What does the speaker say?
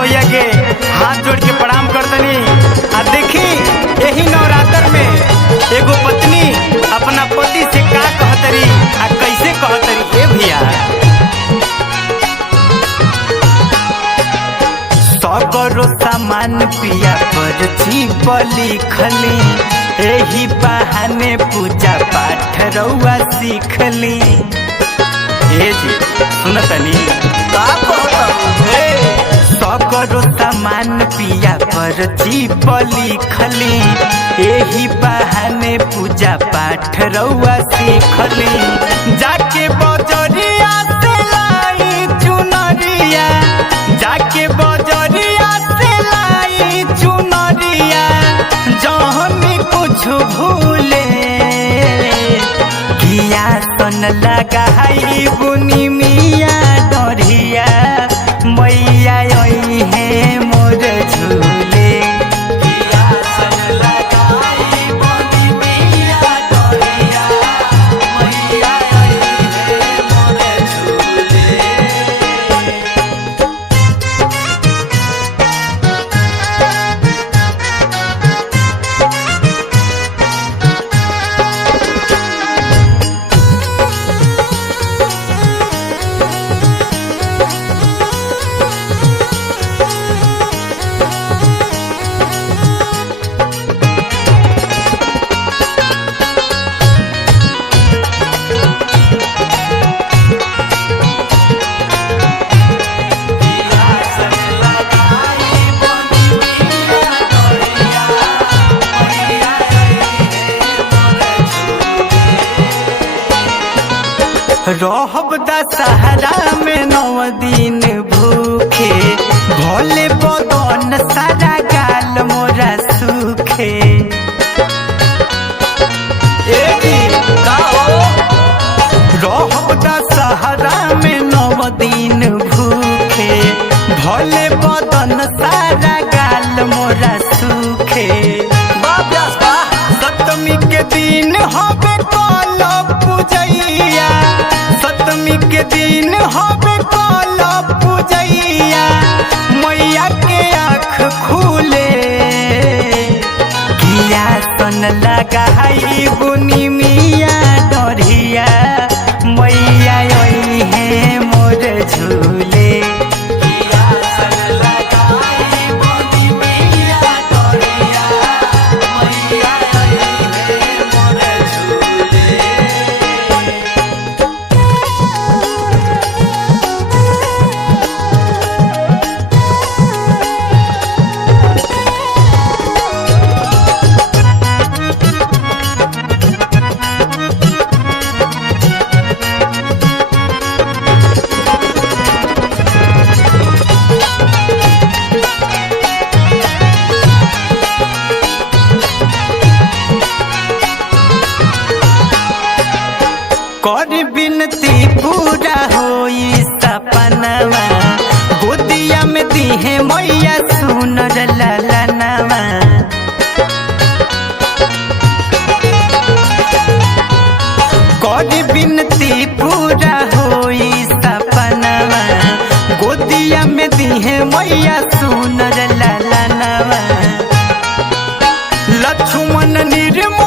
मैया के हाथ जोड़ के प्रणाम करतनी। आ देखी यही नवरात्र में एगो पत्नी अपना पति से का कहतरी आ कैसे कहतरी। ए भैया सगरो सामान पिया पर छिपली खली, एही बहाने पूजा पाठ रउआ सीखली। ए जी सुनतनी का सगरो सामान पिया पर छिपली खली, एही बहाने पूजा पाठ रउआ सीखली। जाके बजरिया से लाई चुनरिया, जाके बजरिया से लाई चुनरिया, जहनी कुछ भूले किया सन लगाई बुनी मिया डरिया, मैया आई है मोर झूले। किया सन लगाई बुनी मिया डरिया, मैया आई है मोर झूले। रहब दशहरा में 9 दिन भूखे, भोले बदन सारा गाल मोरा सूखे। रहब दशहरा में 9 दिन भूखे, भोले बदन सारा गाल मोरा सूखे। सप्तमी के दिन हबे कल पूजैया, सप्तमी के दिन हबे कल पूजैया, मैया के आँख खुले किया सन लगाई बुनी मिया डरिया, मैया आई है मोर झूले। किया सन लगाई बुनी मिया डरिया, मैया आई है मोर झूले। कर बिनती पूरा होई सपनवा, गोदिया में दीहे मैया सुनर ललनवा। कर बिनती पूरा होई सपनवा, गोदिया में दीहे मैया सुनर ललनवा। लक्ष्मण निर्मल